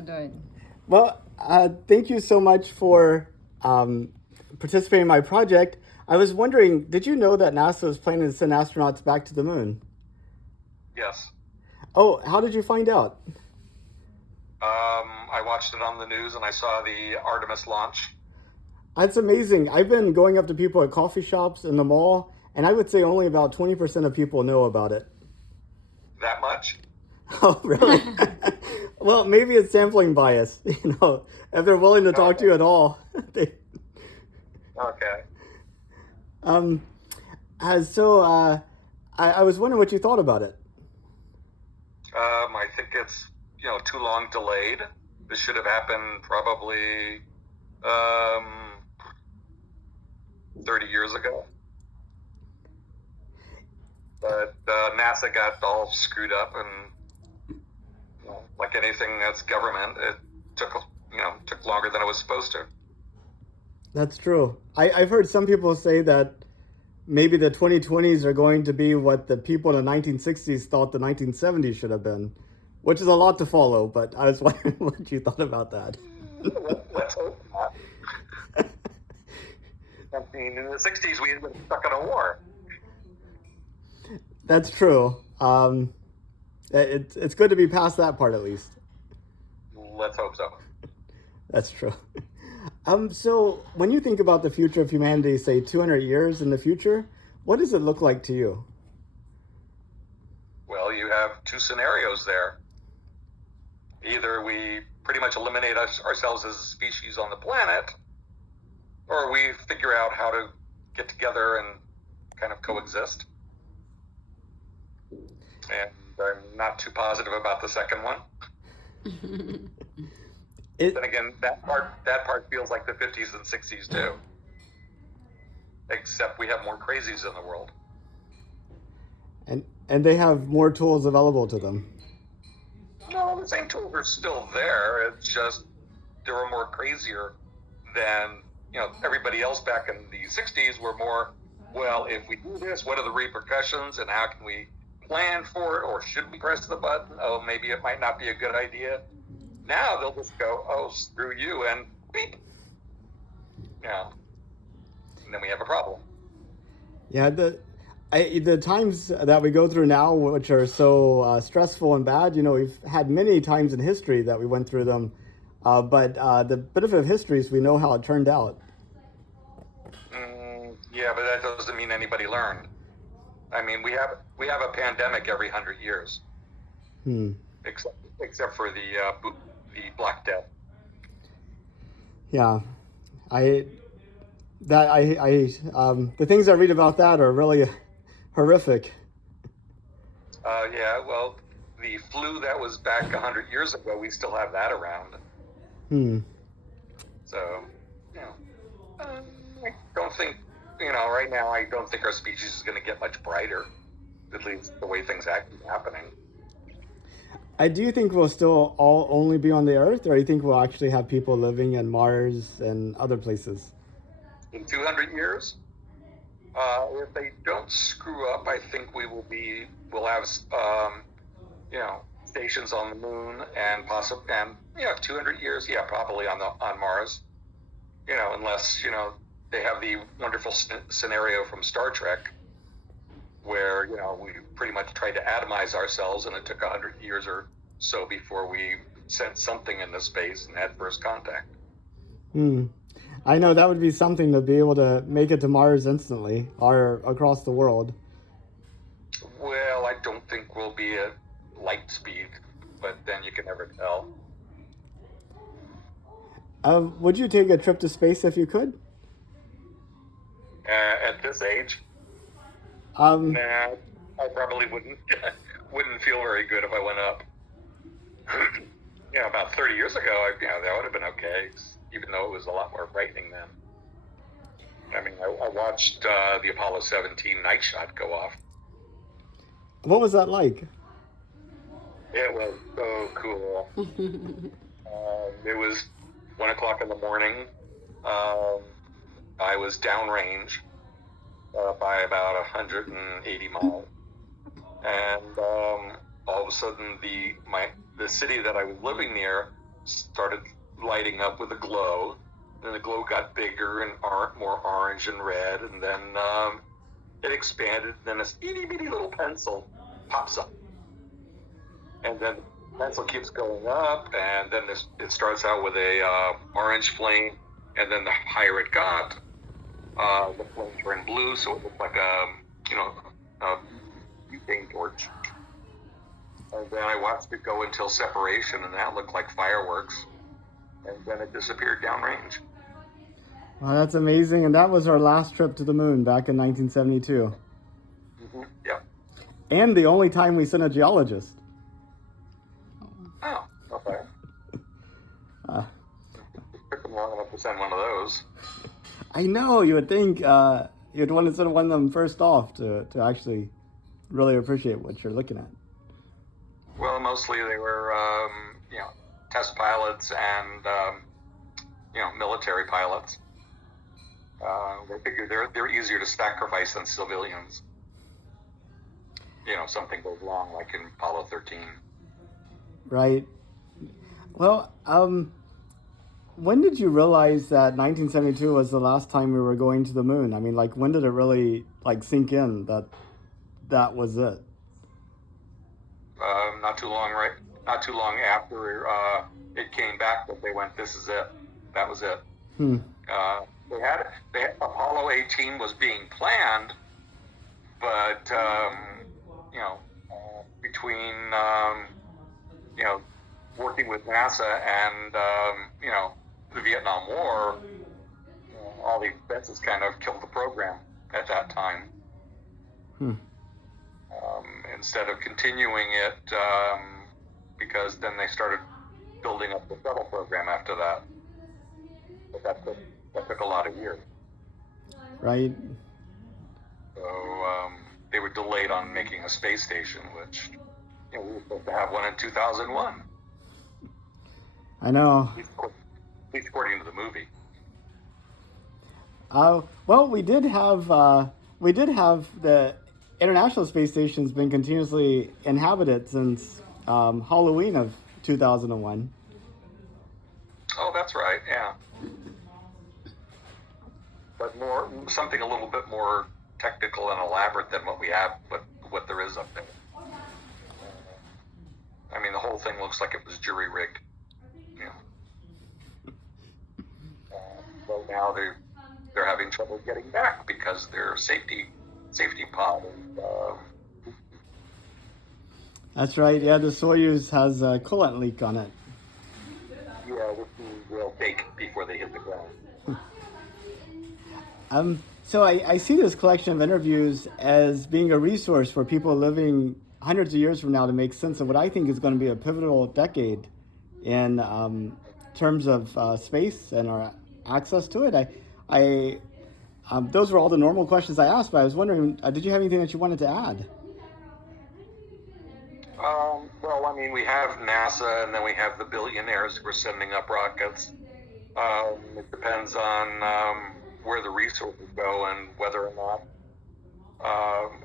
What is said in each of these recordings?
Done. Well, thank you so much for participating in my project. I was wondering, did you know that NASA is planning to send astronauts back to the moon? Yes. Oh, how did you find out? I watched it on the news and I saw the Artemis launch. That's amazing. I've been going up to people at coffee shops in the mall, and I would say only about 20% of people know about it. That much? Oh, really? Well, maybe it's sampling bias. If they're willing to talk to you at all. they, Okay. um, I was wondering what you thought about it. I think it's too long delayed. This should have happened probably 30 years ago. But NASA got all screwed up, and like anything that's government, it took longer than it was supposed to. That's true. I've heard some people say that maybe the 2020s are going to be what the people in the 1960s thought the 1970s should have been, which is a lot to follow, but I was wondering what you thought about that. Let's hope not. I mean, in the 60s, we had been stuck in a war. That's true. It's good to be past that part at least. Let's hope so. That's true. So when you think about the future of humanity, say 200 years in the future, what does it look like to you? Well, you have two scenarios there. Either we pretty much eliminate ourselves as a species on the planet, or we figure out how to get together and kind of coexist. And I'm not too positive about the second one. Then again, that part feels like the 50s and 60s too. Except we have more crazies in the world. And they have more tools available to them. No, the same tools are still there. It's just they were more crazier than everybody else back in the 60s were more, well, if we do this, what are the repercussions and how can we plan for it, or should we press the button? Oh, maybe it might not be a good idea. Now they'll just go, oh, screw you, and beep. And then we have a problem. Yeah, the times that we go through now, which are so stressful and bad, we've had many times in history that we went through them. But the benefit of history is we know how it turned out. Yeah, but that doesn't mean anybody learned. I mean, we have a pandemic every 100 years, except for the Black Death. Yeah, the things I read about that are really horrific. Yeah, well, the flu that was back 100 years ago, we still have that around. So, I don't think, right now, I don't think our species is going to get much brighter, at least the way things are happening. Do you think we'll still all only be on the Earth, or do you think we'll actually have people living in Mars and other places? In 200 years, if they don't screw up, I think we'll have, stations on the moon and 200 years, yeah, probably on Mars, unless, they have the wonderful scenario from Star Trek where, we pretty much tried to atomize ourselves and it took 100 years or so before we sent something into space and had first contact. I know that would be something to be able to make it to Mars instantly or across the world. Well, I don't think we'll be at light speed, but then you can never tell. Would you take a trip to space if you could? At this age? Nah, I probably wouldn't feel very good if I went up. About 30 years ago, that would have been okay, even though it was a lot more frightening then. I mean, I watched the Apollo 17 night shot go off. What was that like? It was so cool. It was 1 o'clock in the morning. I was downrange by about 180 miles, and all of a sudden the city that I was living near started lighting up with a glow. Then the glow got bigger and more orange and red, and then it expanded. Then this itty bitty little pencil pops up, and then the pencil keeps going up, and then it starts out with a orange flame, and then the higher it got, the flames turned blue, so it looked like a butane torch. And then I watched it go until separation, and that looked like fireworks. And then it disappeared downrange. Wow, that's amazing. And that was our last trip to the moon back in 1972. Mm-hmm. Yeah. And the only time we sent a geologist. Oh, okay. It took them long enough to send one of those. I know. You would think you'd want to send one of them first off to actually really appreciate what you're looking at. Well, mostly they were, test pilots and, military pilots. They figured they're easier to sacrifice than civilians. Something goes wrong, like in Apollo 13. Right. Well, when did you realize that 1972 was the last time we were going to the moon? I mean, like, when did it really, sink in that was it? Not too long after it came back that they went, this is it. That was it. Apollo 18 was being planned, but between working with NASA and the Vietnam War, all the expenses kind of killed the program at that time. Instead of continuing it, because then they started building up the shuttle program after that. But that took a lot of years. Right. So they were delayed on making a space station, which we were supposed to have one in 2001. I know. At least according to the movie. Well, we did have the International Space Station's been continuously inhabited since Halloween of 2001. Oh, that's right, yeah. But something a little bit more technical and elaborate than what we have, what there is up there. I mean, the whole thing looks like it was jury rigged. So now they're having trouble getting back because their safety pod is, That's right. Yeah, the Soyuz has a coolant leak on it. Yeah, which will bake before they hit the ground. So I see this collection of interviews as being a resource for people living hundreds of years from now to make sense of what I think is going to be a pivotal decade in terms of space and our access to it. Those were all the normal questions I asked, but I was wondering, did you have anything that you wanted to add? Well, I mean, we have NASA, and then we have the billionaires who are sending up rockets. It depends on where the resources go and whether or not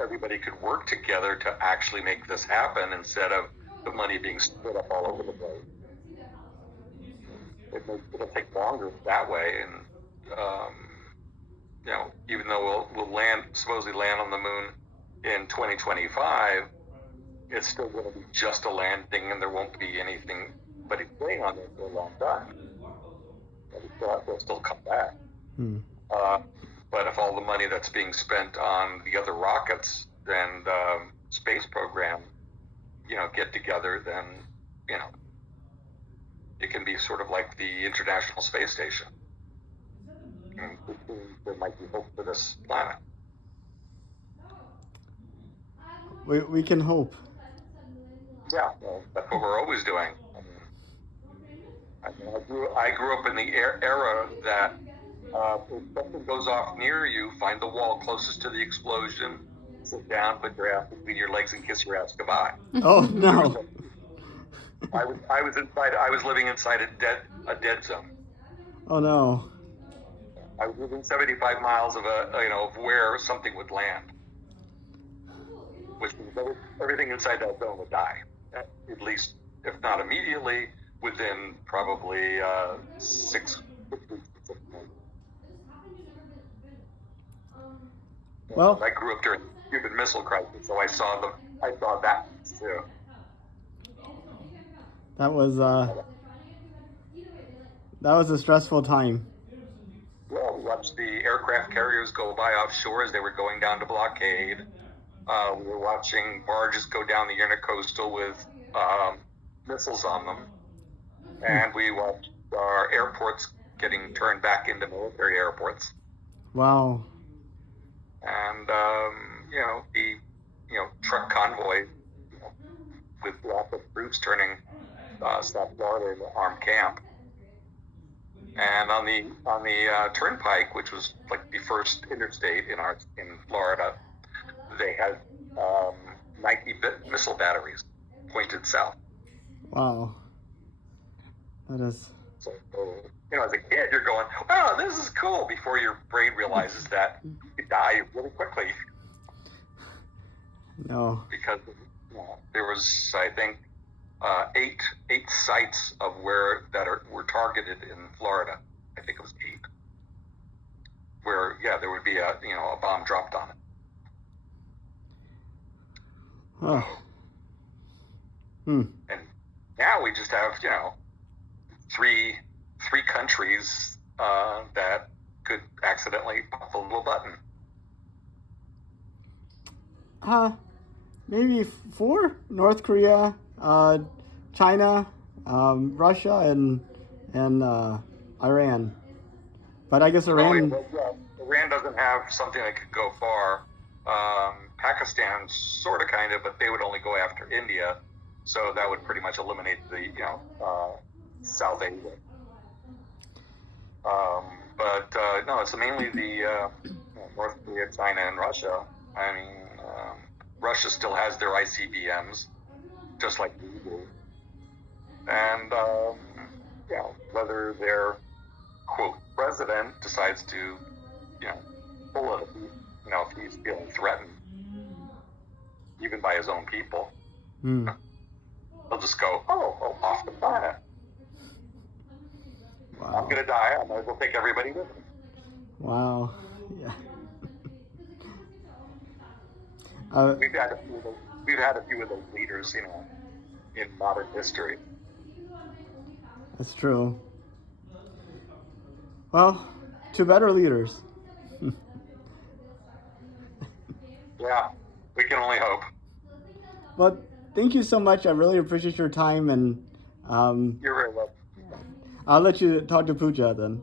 everybody could work together to actually make this happen instead of the money being split up all over the place. It'll take longer that way, and even though we'll supposedly land on the moon in 2025, it's still going to be just a landing, and there won't be anything but it's staying on there for a long time. They'll still come back. But if all the money that's being spent on the other rockets and space program, get together, then it can be sort of like the International Space Station. And there might be hope for this planet. We can hope. Yeah, well, that's what we're always doing. I grew up in the era that if something goes off near you, find the wall closest to the explosion, sit down, put your ass between your legs, and kiss your ass goodbye. Oh no! I was living inside a dead zone. Oh no! I was within 75 miles of of where something would land, which means everything inside that zone would die. At least, if not immediately, within probably 6 weeks. Well, I grew up during the Cuban Missile Crisis, so I saw that too. that was a stressful time. Well, we watched the aircraft carriers go by offshore as they were going down to blockade. We were watching barges go down the intercoastal with missiles on them. And we watched our airports getting turned back into military airports. Wow. And, the truck convoy with lots of troops turning South Florida into armed camp. And on the turnpike, which was like the first interstate in Florida, they had 90 missile batteries pointed south. Wow. That is. So, as a kid, you're going, "Wow, this is cool," before your brain realizes that you die really quickly. No. Because there was, I think, eight sites of were targeted in Florida. I think it was 8, where there would be a bomb dropped on it. Oh. And now we just have three countries that could accidentally pop a little button. Maybe 4: North Korea, China, Russia, and Iran. But I guess Iran. Iran doesn't have something that could go far. Pakistan, sort of, kind of, but they would only go after India, so that would pretty much eliminate the South Asia. But no, it's mainly the North Korea, China, and Russia. I mean, Russia still has their ICBMs, just like we do. And whether their quote president decides to pull it, if he's feeling threatened, even by his own people, they'll just go, off the planet. Wow. I'm gonna die. I might as well take everybody with me. Wow. Yeah. We've had a few of those leaders, in modern history. That's true. Well, to better leaders. Yeah, we can only hope. Well, thank you so much. I really appreciate your time, and You're very welcome. I'll let you talk to Pooja then.